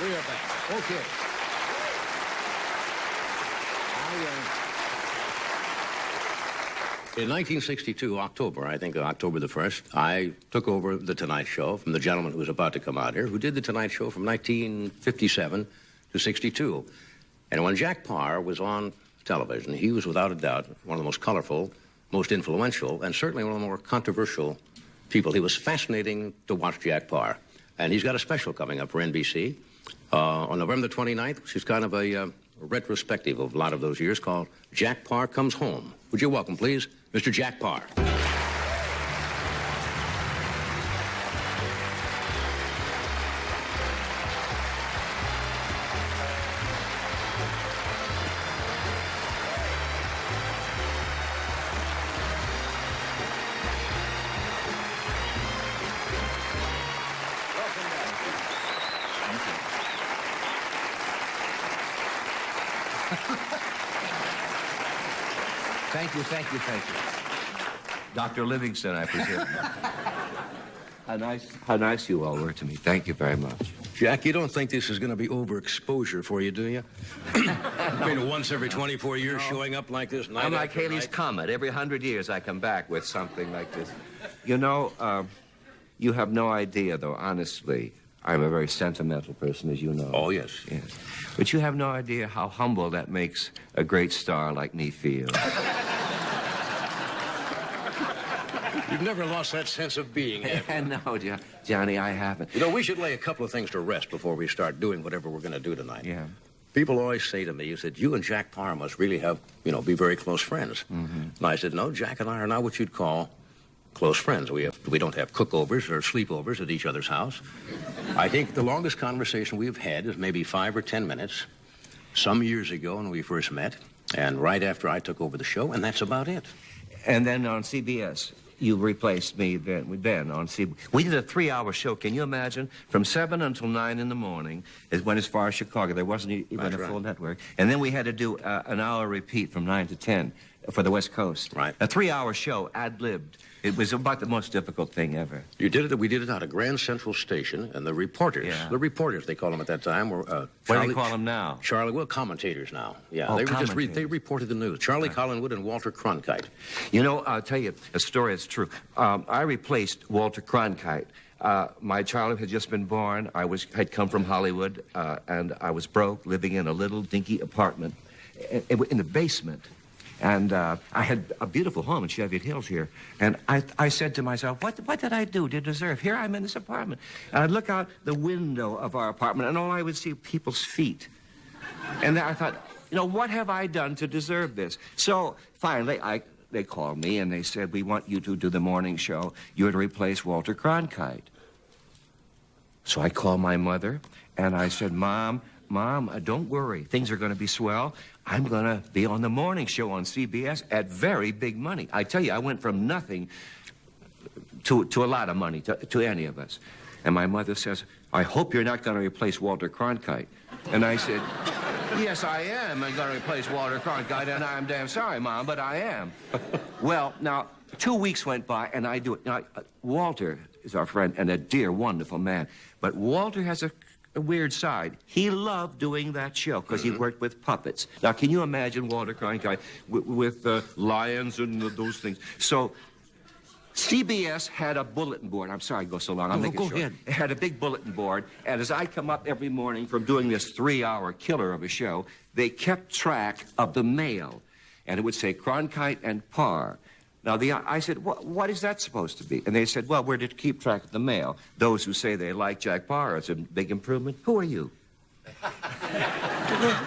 We are back. Okay. In 1962, October, I think October the 1st, I took over The Tonight Show from the gentleman who was about to come out here, who did The Tonight Show from 1957 to 62. And when Jack Paar was on television, he was without a doubt one of the most colorful, most influential, and certainly one of the more controversial people. He was fascinating to watch, Jack Paar. And he's got a special coming up for NBC on November the 29th, which is kind of a retrospective of a lot of those years, called Jack Paar Comes Home. Would you welcome, please, Mr. Jack Paar. Thank you. Dr. Livingston, I presume. How nice you all were to me. Thank you very much. Jack, you don't think this is going to be overexposure for you, do you? I mean, once every 24 years showing up like this night I'm like after Halley's night. Comet. Every 100 years I come back with something like this. You know, you have no idea, though, honestly. I'm a very sentimental person, as you know. Oh, yes. Yes. But you have no idea how humble that makes a great star like me feel. You've never lost that sense of being, have you? No, Johnny, I haven't. You know, we should lay a couple of things to rest before we start doing whatever we're going to do tonight. Yeah. People always say to me, you said, you and Jack Paar must really have, be very close friends. Mm-hmm. And I said, no, Jack and I are not what you'd call close friends. We don't have cookovers or sleepovers at each other's house. I think the longest conversation we've had is maybe 5 or 10 minutes, some years ago when we first met, and right after I took over the show, and that's about it. And then on CBS, you replaced me then on CBS. We did a 3-hour show. Can you imagine? From 7 until 9 in the morning. It went as far as Chicago. There wasn't even a full network. And then we had to do an hour repeat from 9 to 10 for the West Coast. Right. A 3-hour show, ad-libbed. It was about the most difficult thing ever. We did it out of Grand Central Station, and the reporters, they called them at that time, were what do they call them now? Commentators now. Yeah, Oh, they reported the news. Charlie Collingwood and Walter Cronkite. You know, I'll tell you a story that's true. I replaced Walter Cronkite. My child had just been born. I had come from Hollywood, and I was broke, living in a little dinky apartment in the basement. And I had a beautiful home in Cheviot Hills here. And I said to myself, what did I do to deserve? Here I'm in this apartment. And I'd look out the window of our apartment, and all I would see people's feet. And then I thought, what have I done to deserve this? So finally, they called me, and they said, we want you to do the morning show. You're to replace Walter Cronkite. So I called my mother, and I said, Mom, don't worry. Things are going to be swell. I'm going to be on the morning show on CBS at very big money. I tell you, I went from nothing to a lot of money to any of us. And my mother says, I hope you're not going to replace Walter Cronkite. And I said, yes, I am. I'm going to replace Walter Cronkite, and I'm damn sorry, Mom, but I am. Well, now, 2 weeks went by, and I do it. Now, Walter is our friend and a dear, wonderful man. But Walter has a weird side. He loved doing that show because he worked with puppets. Now, can you imagine Walter Cronkite with lions and those things? So CBS had a bulletin board. I'm sorry I go so long. I'll make it short. Go ahead. It had a big bulletin board, and as I come up every morning from doing this 3-hour killer of a show, they kept track of the mail, and it would say Cronkite and Paar. Now, I said, what is that supposed to be? And they said, well, we're to keep track of the mail. Those who say they like Jack Paar, it's a big improvement. Who are you?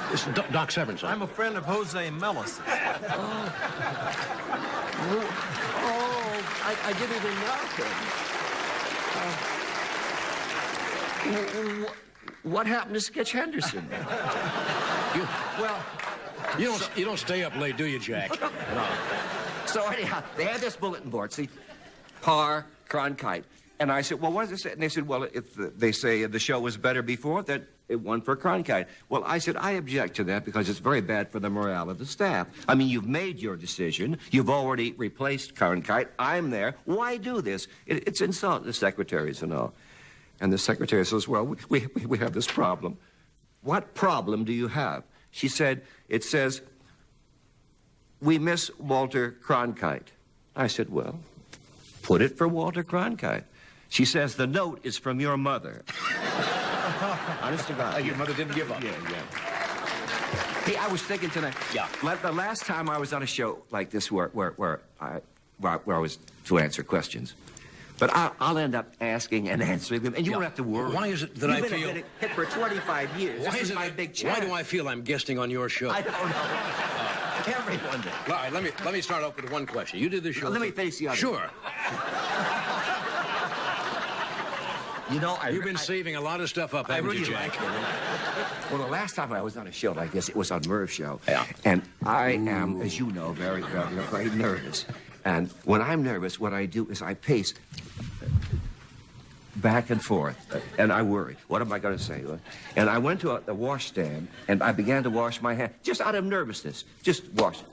This is Doc Severinsen. I'm a friend of Jose Mellis. I didn't even know him. What happened to Sketch Henderson? You don't stay up late, do you, Jack? No. So anyhow, they had this bulletin board, see, Paar, Cronkite. And I said, well, what does it say? And they said, well, if they say the show was better before, that it won for Cronkite. Well, I said, I object to that because it's very bad for the morale of the staff. I mean, you've made your decision. You've already replaced Cronkite. I'm there. Why do this? It's insult to the secretaries and all. And the secretary says, well, we have this problem. What problem do you have? She said, it says, we miss Walter Cronkite. I said, well, put it for Walter Cronkite. She says, the note is from your mother. Honest to God. Your mother didn't give up. Yeah. Hey, I was thinking tonight. Yeah. The last time I was on a show like this where I was to answer questions. But I'll end up asking and answering them, and you won't have to worry. Why is it that I feel... You've been hit for 25 years. Why this is is my big chance. Why do I feel I'm guesting on your show? I don't know. Everyone does. All right, let me start off with one question. You did the show... Let me face the other. Sure. You know, You've been saving a lot of stuff up, haven't you, Jack? Well, the last time I was on a show like this, it was on Merv's show. Yeah. And I am, as you know, very nervous. And when I'm nervous, what I do is I pace back and forth, and I worry. What am I going to say? And I went to the washstand, and I began to wash my hand, just out of nervousness. Just wash it.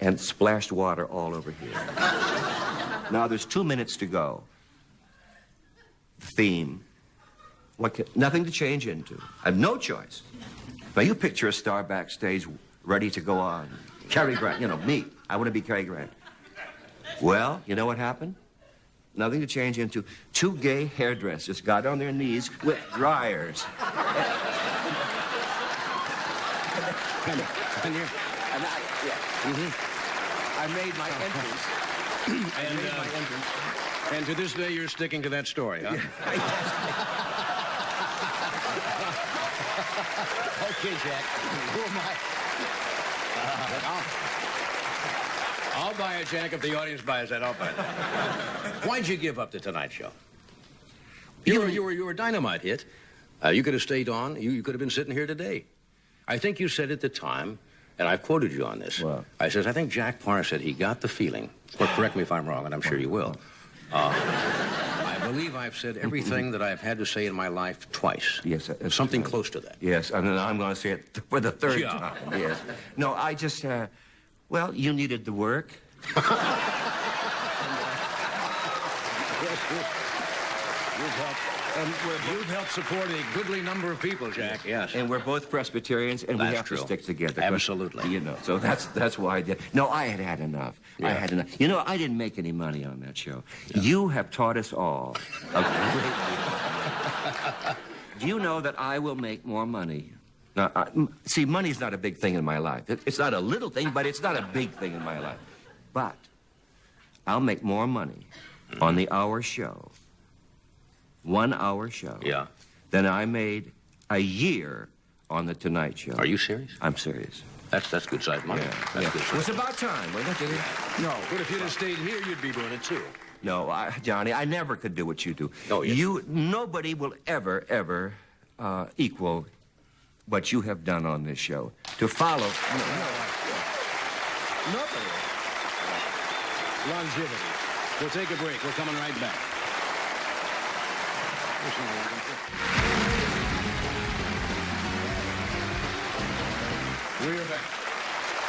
And splashed water all over here. Now, there's 2 minutes to go. Theme. Nothing to change into. I have no choice. Now, you picture a star backstage ready to go on. Cary Grant, you know, me. I want to be Cary Grant. Well, you know what happened? Nothing to change into. 2 gay hairdressers got on their knees with dryers. I made my entrance. And to this day, you're sticking to that story, huh? Okay, Jack. Who am I? I'll buy it, Jack. If the audience buys that, I'll buy it. Why'd you give up the Tonight Show? You were a dynamite hit. You could have stayed on. You could have been sitting here today. I think you said at the time, and I've quoted you on this. What? I said, I think Jack Paar said he got the feeling. Or correct me if I'm wrong, and I'm sure you will. I believe I've said everything that I've had to say in my life twice. Yes. Something close to that. Yes, and then I'm going to say it for the third Yeah. time. Yes. No, I just, well, you needed the work. You've helped support a goodly number of people, Jack. Yes. And we're both Presbyterians, and we That's have true. to stick together. Absolutely. You know, so that's why I did. No, I had enough. Yeah. I had enough. You know, I didn't make any money on that show. Yeah. You have taught us all a great deal. Do you know that I will make more money? Now, see, money's not a big thing in my life. It's not a little thing, but it's not a big thing in my life. But I'll make more money on the hour show, 1 hour show, Yeah. than I made a year on the Tonight Show. Are you serious? I'm serious. That's good sized money. That's good It was about time, wasn't it? No. But if you'd have stayed here, you'd be doing it too. No, Johnny, I never could do what you do. Oh, yes. Nobody will ever equal what you have done on this show. To follow. Nobody. Longevity. We'll take a break. We're coming right back. We're back.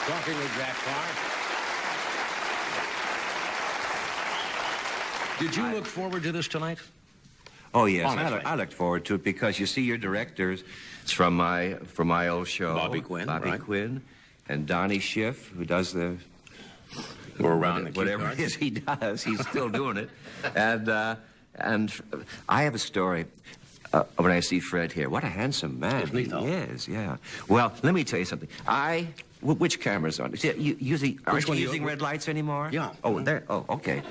Talking with Jack Paar. Did you look forward to this tonight? Oh, yes. Honestly. I looked forward to it because, you see, your directors, it's from my old show. Bobby Quinn, Bobby right. Quinn, and Donnie Schiff, who does the... Or around the whatever it is he does, he's still doing it. And I have a story when I see Fred here. What a handsome man. Isn't he, though? Is, yeah. Well, let me tell you something. Which camera's on? See, aren't you using red lights anymore? Yeah. Oh, there. Oh, okay.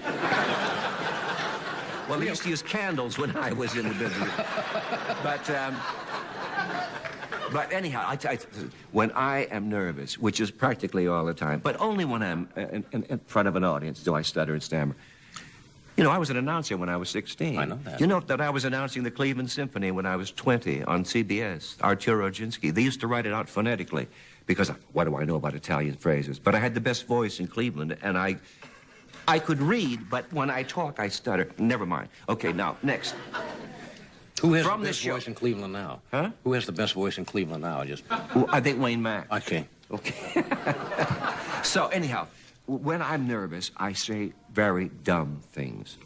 Well, we used to use candles when I was in the business. But anyhow, when I am nervous, which is practically all the time, but only when I'm in front of an audience do I stutter and stammer. You know, I was an announcer when I was 16. I know that. You know that I was announcing the Cleveland Symphony when I was 20 on CBS, Arturo Ginsky. They used to write it out phonetically because what do I know about Italian phrases? But I had the best voice in Cleveland, and I could read, but when I talk, I stutter. Never mind. Okay, now, next. Who has From the this best show. voice in Cleveland now? Huh? Who has the best voice in Cleveland now? Well, I think Wayne Mack. Okay. Okay. So, anyhow, when I'm nervous, I say very dumb things.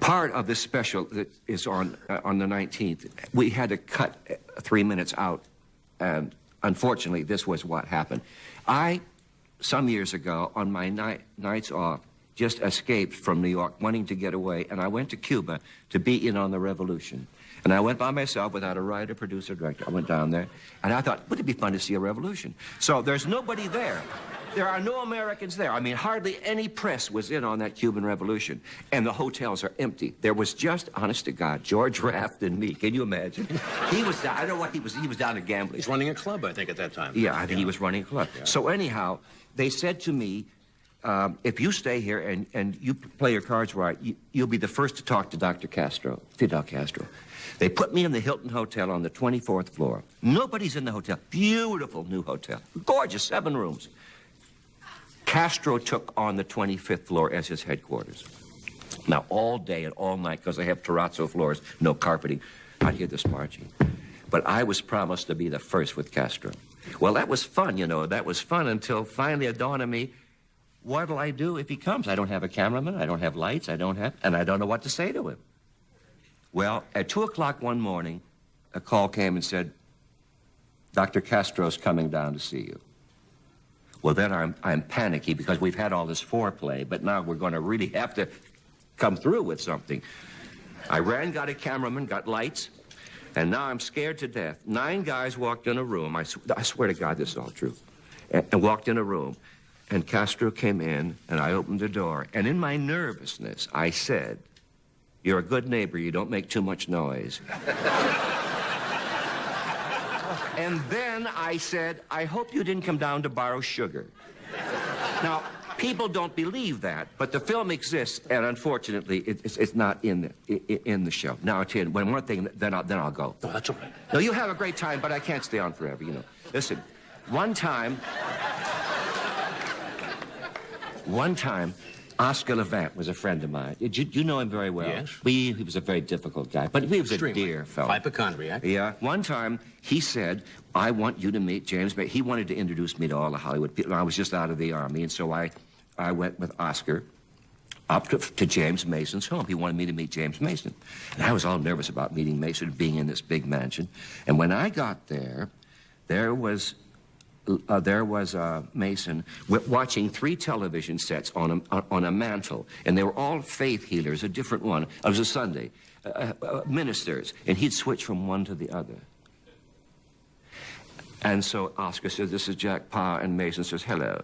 Part of this special that is on the 19th, we had to cut 3 minutes out, and unfortunately, this was what happened. Some years ago, on my nights off, just escaped from New York, wanting to get away, and I went to Cuba to be in on the revolution. And I went by myself without a writer, producer, director. I went down there, and I thought, wouldn't it be fun to see a revolution? So there's nobody there. There are no Americans there. I mean, hardly any press was in on that Cuban Revolution, and the hotels are empty. There was just, honest to God, George Raft and me. Can you imagine? He was down, I don't know what he was down at gambling. He's running a club, I think, at that time. Yeah, I think he was running a club. Yeah. So anyhow, they said to me, if you stay here and you play your cards right, you'll be the first to talk to Dr. Castro, Fidel Castro. They put me in the Hilton Hotel on the 24th floor. Nobody's in the hotel. Beautiful new hotel. Gorgeous, 7 rooms. Castro took on the 25th floor as his headquarters. Now, all day and all night, because they have terrazzo floors, no carpeting, I'd hear this marching. But I was promised to be the first with Castro. Well, that was fun, you know. That was fun until finally it dawned on me, what'll I do if he comes? I don't have a cameraman, I don't have lights, and I don't know what to say to him. Well, at 2 o'clock one morning, a call came and said, Dr. Castro's coming down to see you. Well, then I'm panicky because we've had all this foreplay, but now we're going to really have to come through with something. I ran, got a cameraman, got lights, and now I'm scared to death. 9 guys walked in a room. I swear to God this is all true. And walked in a room, and Castro came in, and I opened the door. And in my nervousness, I said, you're a good neighbor. You don't make too much noise. And then I said, I hope you didn't come down to borrow sugar. Now, people don't believe that, but the film exists, and unfortunately, it's not in the show. Now, I'll tell you, one thing, then I'll go. Oh, that's all right. No, you have a great time, but I can't stay on forever, you know. Listen, one time, Oscar Levant was a friend of mine. You know him very well. Yes. He was a very difficult guy, but he was Extremely. a dear fellow. Hypochondriac. Yeah. One time, he said, I want you to meet James Mason. He wanted to introduce me to all the Hollywood people. I was just out of the Army, and so I went with Oscar up to James Mason's home. He wanted me to meet James Mason. And I was all nervous about meeting Mason, being in this big mansion. And when I got there, there was Mason watching 3 television sets on a mantle, and they were all faith healers, a different one. It was a Sunday, ministers, and he'd switch from one to the other. And so Oscar says, this is Jack Paar, and Mason says, hello.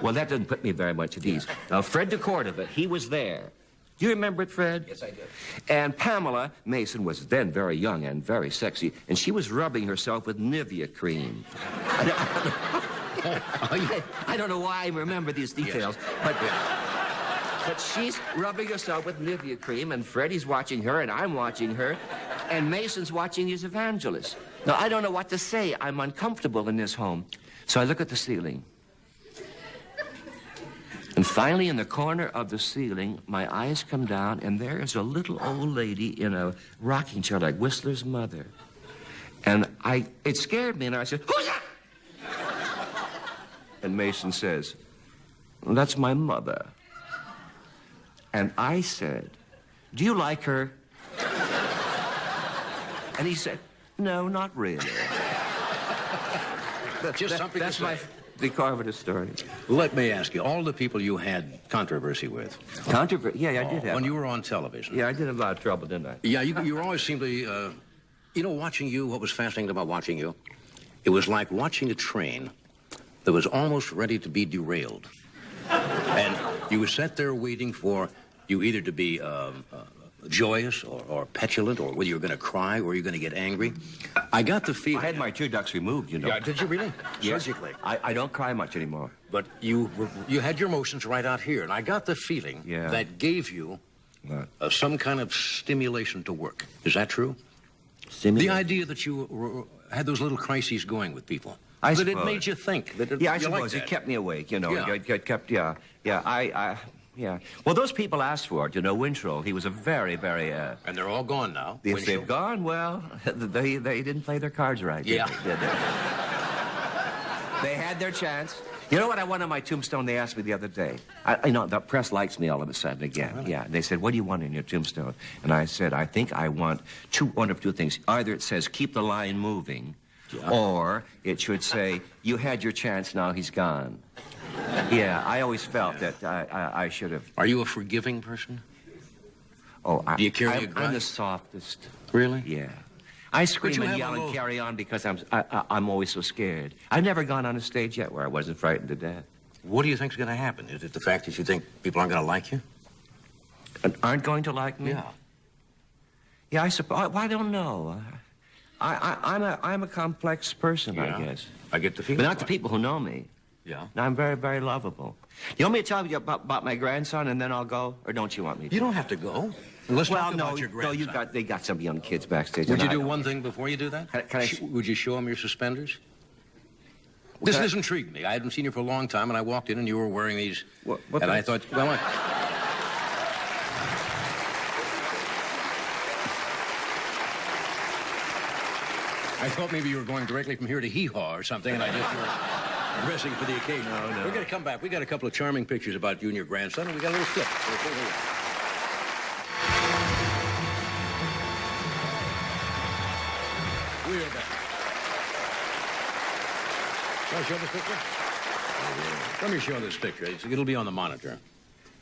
Well, that doesn't put me very much at ease. Now, Fred de Cordova, he was there. Do you remember it, Fred? Yes, I do. And Pamela Mason was then very young and very sexy, and she was rubbing herself with Nivea cream. I don't know why I remember these details, but she's rubbing herself with Nivea cream, and Freddie's watching her, and I'm watching her, and Mason's watching his evangelist. Now, I don't know what to say. I'm uncomfortable in this home. So I look at the ceiling. And finally, in the corner of the ceiling, my eyes come down, and there is a little old lady in a rocking chair like Whistler's mother. And it scared me, and I said, who's that? And Mason says, well, that's my mother. And I said, do you like her? And he said, no, not really. That's my decarvative story. Let me ask you, all the people you had controversy with. Controversy? Yeah, I did have. When you were on television. Yeah, I did have a lot of trouble, didn't I? Yeah, you always seemed to, watching you, what was fascinating about watching you, it was like watching a train that was almost ready to be derailed. And you would sit there waiting for you either to be joyous or petulant, or whether you were going to cry or you're going to get angry. I got the feeling. I had my 2 ducts removed, you know. Yeah, did you really? Yes. Surgically. I don't cry much anymore. But you had your emotions right out here, and I got the feeling that gave you some kind of stimulation to work. Is that true? Stimulation? The idea that you had those little crises going with people. I that suppose. It made you think. That I suppose. It kept me awake, you know. Yeah. Yeah. Well, those people asked for it, you know. Wintrow, he was a very, very... And they're all gone now. If they've gone, well, they didn't play their cards right. Yeah. They had their chance. You know what I want on my tombstone? They asked me the other day. The press likes me all of a sudden again. Really? Yeah, they said, what do you want in your tombstone? And I said, I think I want one of two things. Either it says, keep the line moving, or it should say, you had your chance, now he's gone. Yeah, I always felt that I should have. Are you a forgiving person? Oh, Do you carry a grudge? I'm the softest. Really? Yeah. I scream you and have yell a and little- carry on because I'm always so scared. I've never gone on a stage yet where I wasn't frightened to death. What do you think's going to happen? Is it the fact that you think people aren't going to like you? And aren't going to like me? Yeah. Yeah, I suppose. I don't know. I'm a complex person, Yeah. I guess. I get the feeling. But not the people who know me. Yeah. No, I'm very, very lovable. You want me to tell you about my grandson and then I'll go? Or don't you want me to? You don't have to go. Let's talk about your grandson. They got some young kids backstage. Would you and do one thing before you do that? Can I Would you show him your suspenders? This Can I- has intrigued me. I hadn't seen you for a long time, and I walked in, and you were wearing these. What and the- I thought, well, I thought maybe you were going directly from here to Hee-Haw or something, and I just were dressing for the occasion. No. We're going to come back. We got a couple of charming pictures about you and your grandson, and we got a little clip. We're back. Want to show this picture? Let me show this picture. It'll be on the monitor.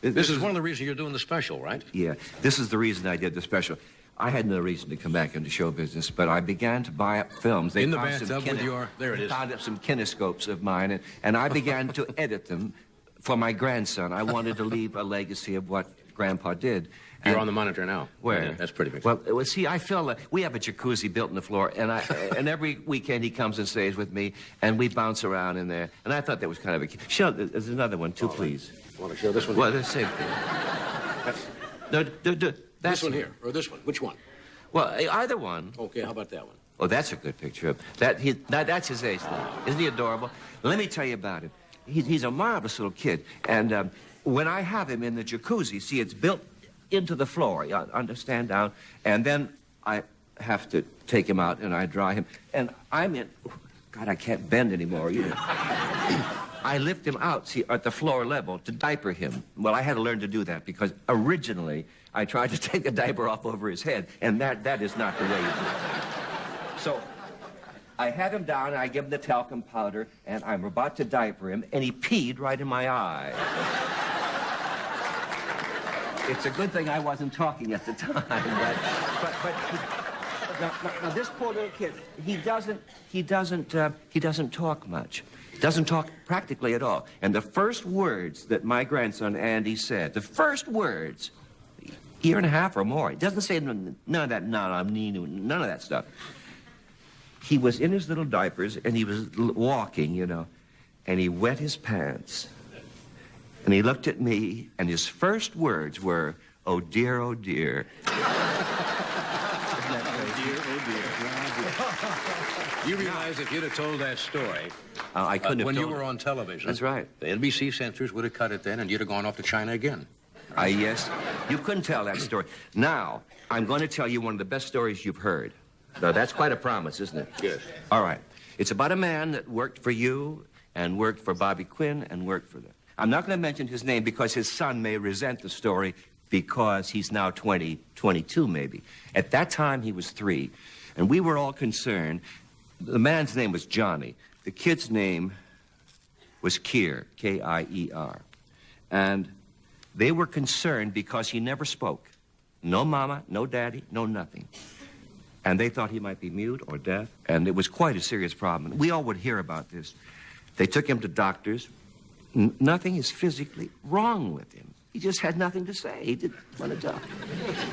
This is one of the reasons you're doing the special, right? Yeah, this is the reason I did the special. I had no reason to come back into show business, but I began to buy up films. They In the found some bathtub with your... There it is. found up some kinescopes of mine, and I began to edit them for my grandson. I wanted to leave a legacy of what Grandpa did. You're And- on the monitor now. Where? Yeah, that's pretty big. Well, see, I feel like we have a jacuzzi built in the floor, and and every weekend he comes and stays with me, and we bounce around in there. And I thought that was kind of a... Show, there's another one, too, please. Want to show this one? Well, the same thing. No, This that's one here, or this one? Which one? Well, either one. Okay, how about that one? Oh, that's a good picture. That's his age now. Isn't he adorable? Let me tell you about him. He's a marvelous little kid. And when I have him in the jacuzzi, see, it's built into the floor, you understand, down. And then I have to take him out and I dry him. And I'm in... God, I can't bend anymore either. I lift him out, see, at the floor level to diaper him. Well, I had to learn to do that because originally I tried to take the diaper off over his head, and that is not the way you do it. So I have him down, and I give him the talcum powder, and I'm about to diaper him, and he peed right in my eye. It's a good thing I wasn't talking at the time, but now this poor little kid, he doesn't talk much. Doesn't talk practically at all. And the first words that my grandson Andy said, the first words, year and a half or more, he doesn't say none of that, none of that stuff. He was in his little diapers and he was walking, you know, and he wet his pants. And he looked at me and his first words were, "Oh dear, oh dear." You realize if you'd have told that story I couldn't have when you told were it. on television... That's right. The NBC censors would have cut it then, and you'd have gone off to China again. Yes, you couldn't tell that story. Now, I'm going to tell you one of the best stories you've heard. Now, that's quite a promise, isn't it? Yes. All right. It's about a man that worked for you and worked for Bobby Quinn and worked for them. I'm not going to mention his name because his son may resent the story because he's now 22 maybe. At that time, he was 3, and we were all concerned. The man's name was Johnny. The kid's name was Kier, K-I-E-R. And they were concerned because he never spoke. No mama, no daddy, no nothing. And they thought he might be mute or deaf, and it was quite a serious problem. We all would hear about this. They took him to doctors. Nothing is physically wrong with him. He just had nothing to say. He didn't want to talk.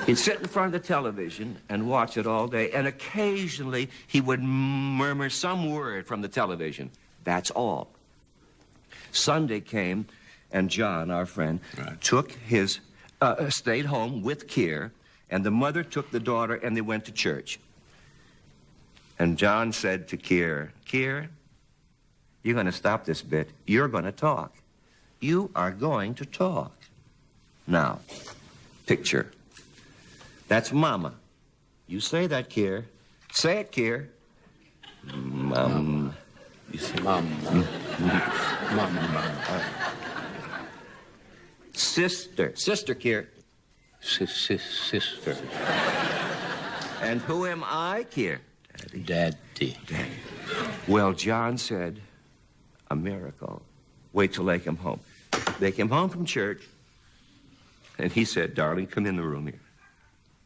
He'd sit in front of the television and watch it all day, and occasionally he would murmur some word from the television. That's all. Sunday came, and John, our friend, took his, stayed home with Kier, and the mother took the daughter, and they went to church. And John said to Kier, "Kier, you're going to stop this bit. You're going to talk. You are going to talk." Now, picture. That's Mama. You say that, Kier. Say it, Kier. Mom. You say, Mom. Mama. Sister. Sister, Kier. Sister. And who am I, Kier? Daddy. Well, John said, a miracle. Wait till they come home. They came home from church, and he said, darling, come in the room here.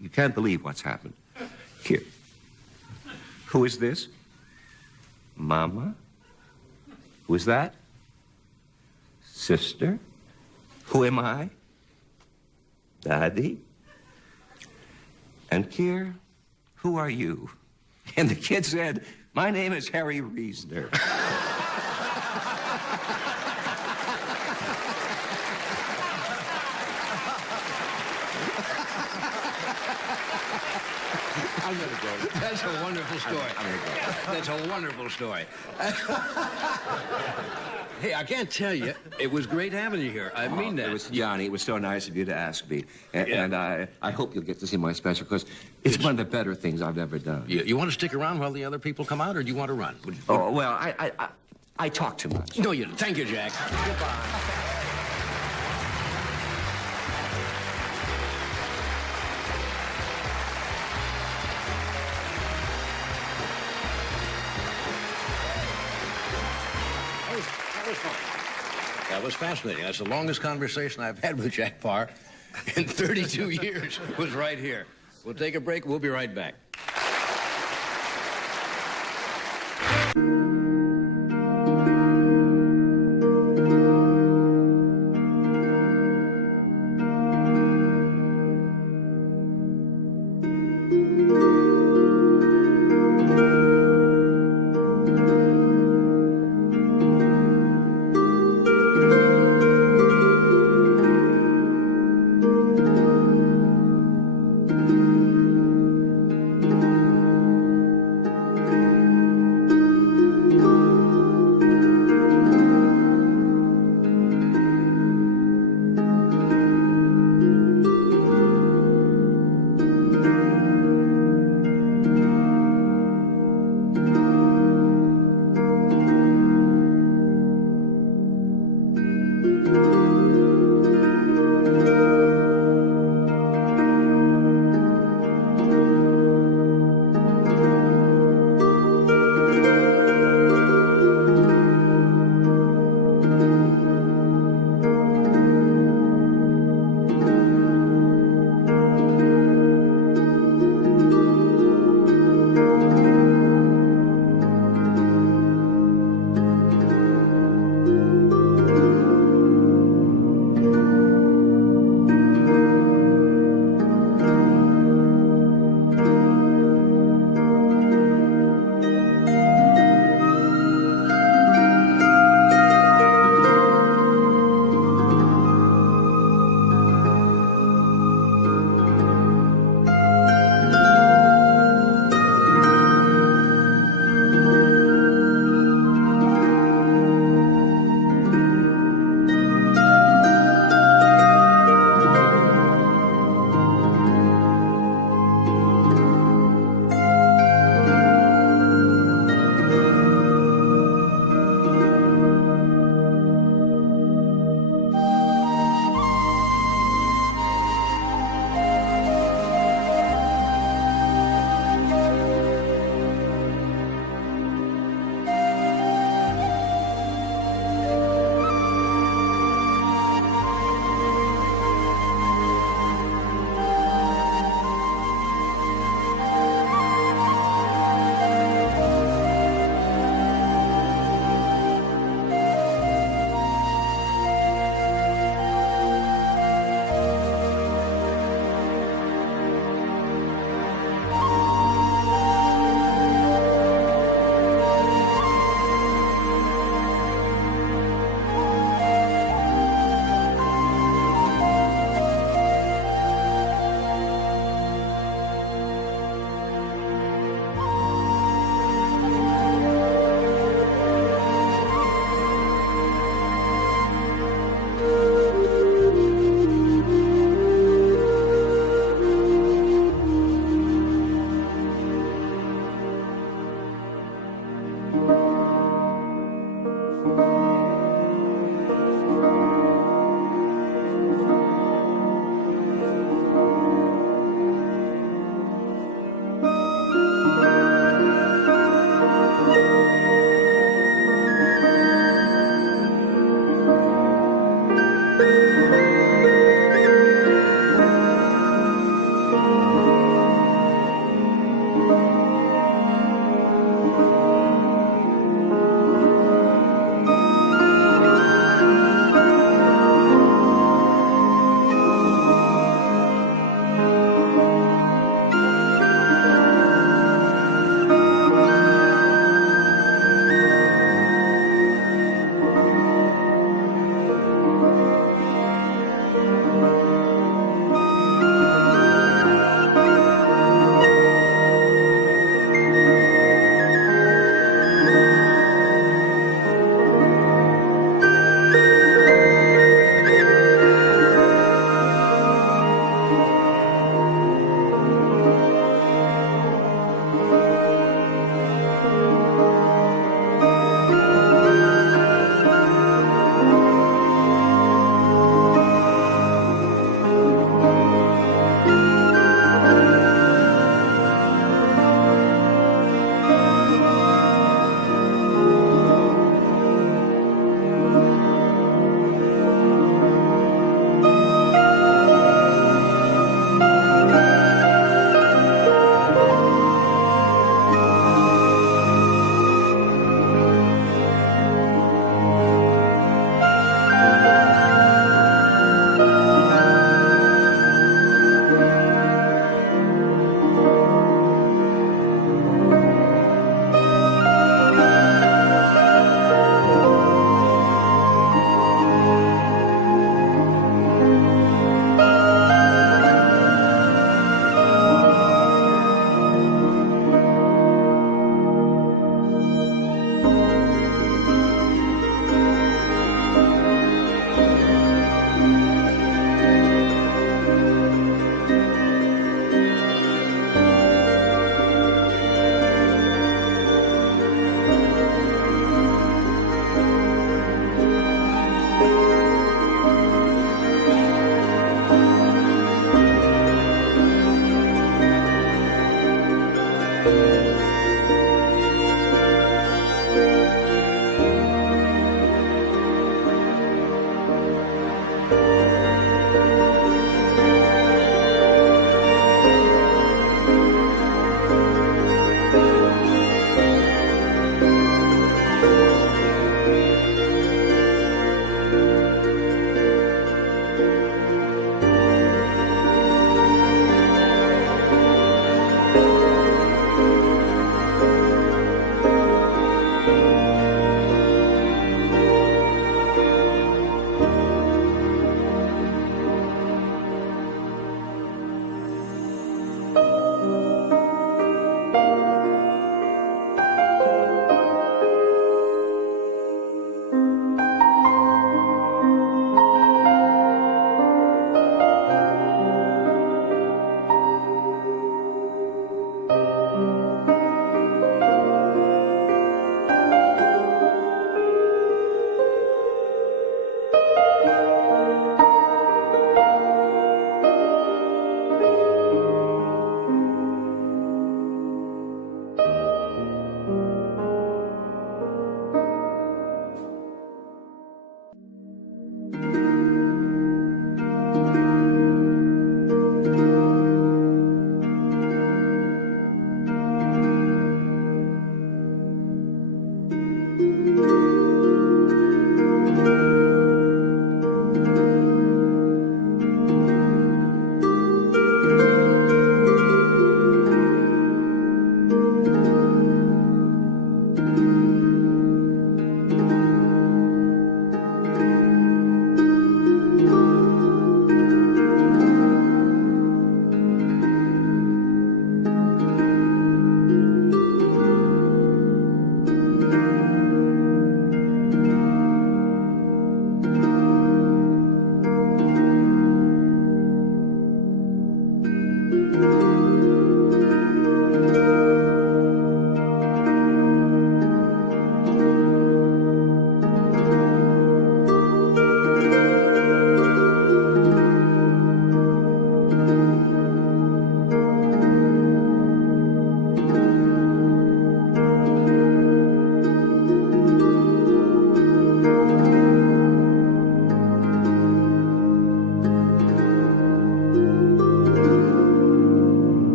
You can't believe what's happened. Here. Who is this? Mama? Who is that? Sister? Who am I? Daddy? And Kier, who are you? And the kid said, my name is Harry Reasoner. I'm going to go. That's a wonderful story. I'm gonna go. That's a wonderful story. Hey, I can't tell you, it was great having you here. I mean that. It was, Johnny, it was so nice of you to ask me. And I hope you'll get to see my special, because it's one of the better things I've ever done. You want to stick around while the other people come out, or do you want to run? Oh, well, I talk too much. No, you don't. Thank you, Jack. Goodbye. That was fascinating. That's the longest conversation I've had with Jack Paar in 32 years. Was right here. We'll take a break. We'll be right back.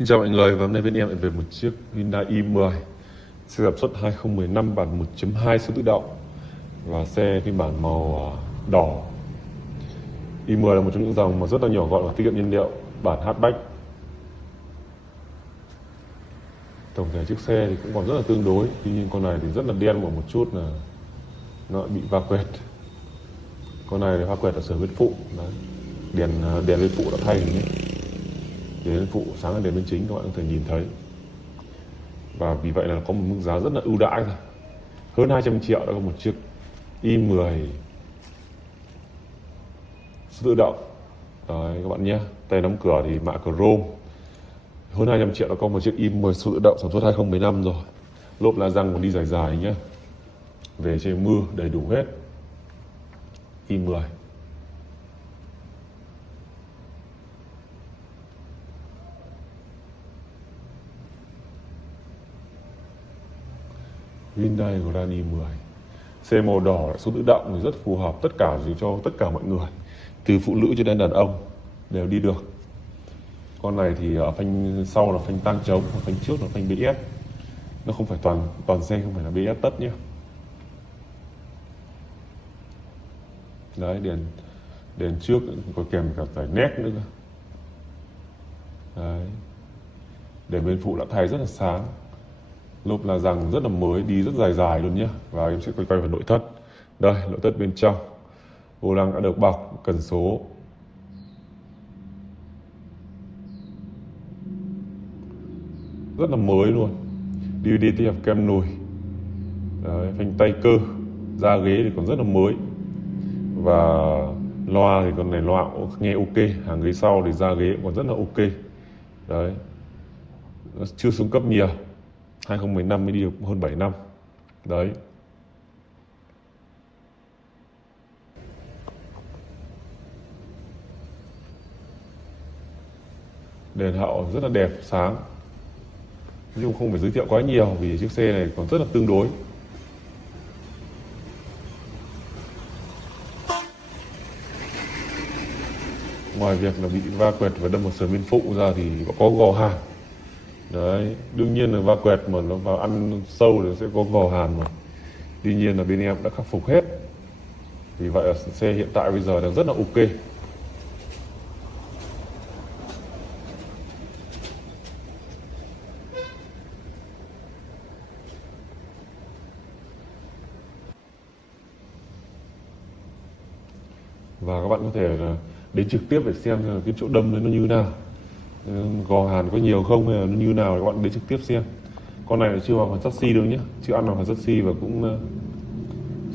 Xin chào mọi người, và hôm nay bên em lại về một chiếc Hyundai i10 xe sản xuất 2015 bản 1.2 số tự động và xe phiên bản màu đỏ. i10 là một trong những dòng mà rất là nhỏ gọn và tiết kiệm nhiên liệu, bản hatchback. Tổng thể chiếc xe thì cũng còn rất là tương đối, tuy nhiên con này thì rất là đen một chút là nó bị va quẹt. Con này thì va quẹt ở sở bên phụ. Đấy. Đèn bên phụ đã thay rồi nhé. Đèn bên phụ sáng là đèn bên chính, các bạn có thể nhìn thấy. Và vì vậy là có một mức giá rất là ưu đãi rồi. Hơn 200 triệu đã có một chiếc i10 số tự động. Đấy các bạn nhé. Tay nắm cửa thì mạ chrome. Hơn 200 triệu đã có một chiếc i10 số tự động sản xuất 2015 rồi. Lốp la răng còn đi dài dài nhé. Về trời mưa đầy đủ hết. i10. Hyundai Grand i10. Xe màu đỏ số tự động thì rất phù hợp cho tất cả mọi người, từ phụ nữ cho đến đàn ông đều đi được. Con này thì ở phanh sau là phanh tang trống, phanh trước là phanh BS. Nó không phải toàn xe không phải là BS tất nhé. Đấy, đèn trước có kèm cả giải nét nữa cơ. Đấy, đèn bên phụ đã thay rất là sáng. Lốp là rằng rất là mới, đi rất dài dài luôn nhé. Và em sẽ quay vào nội thất. Đây, nội thất bên trong. Vô lăng đã được bọc, cần số. Rất là mới luôn. DVD tích hợp kem nồi. Đấy, phanh tay cơ. Da ghế thì còn rất là mới. Và loa thì con này loa nghe ok. Hàng ghế sau thì da ghế còn rất là ok. Đấy, nó chưa xuống cấp nhiều. 2015 mới đi được hơn 7 năm. Đấy. Đèn hậu rất là đẹp, sáng. Nhưng không phải giới thiệu quá nhiều vì chiếc xe này còn rất là tương đối. Ngoài việc là bị va quẹt và đâm vào sườn bên phụ ra thì có gò hàn. Đấy, đương nhiên là va quẹt mà nó vào ăn sâu thì sẽ có gò hàn mà. Tuy nhiên là bên em đã khắc phục hết. Vì vậy là xe hiện tại bây giờ đang rất là ok. Và các bạn có thể là đến trực tiếp để xem cái chỗ đâm nó như nào, gò hàn có nhiều không hay là nó như nào, các bạn đến trực tiếp xem. Con này là chưa vào phần chassis đâu nhé, chưa ăn vào phần chassis và cũng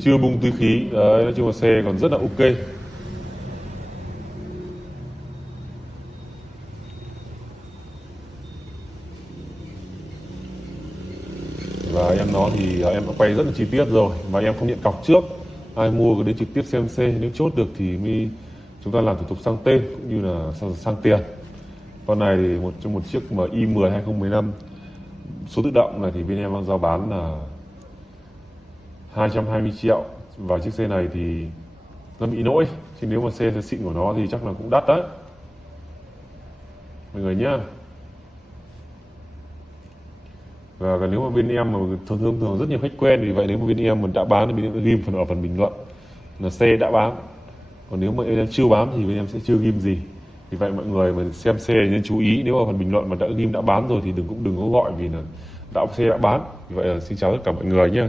chưa bung túi khí. Đấy, nói chung là xe còn rất là ok. Và em nó thì em đã quay rất là chi tiết rồi và em không nhận cọc trước. Ai mua cứ đến trực tiếp xem xe, nếu chốt được thì mới chúng ta làm thủ tục sang tên cũng như là sang tiền. Con này thì trong một chiếc mà i10 2015 số tự động này thì bên em đang giao bán là 220 triệu. Và chiếc xe này thì nó bị lỗi, chứ nếu mà xe xịn của nó thì chắc là cũng đắt đấy mọi người nhá. Và nếu mà bên em mà thường rất nhiều khách quen, vì vậy nếu mà bên em mình đã bán thì bên em sẽ ghim ở phần bình luận là xe đã bán. Còn nếu mà em chưa bán thì bên em sẽ chưa ghim gì. Vì vậy mọi người mà xem xe nên chú ý, nếu mà phần bình luận mà đã ghim đã bán rồi thì đừng có gọi vì là xe đã bán. Vì vậy là xin chào tất cả mọi người nhé.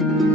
you.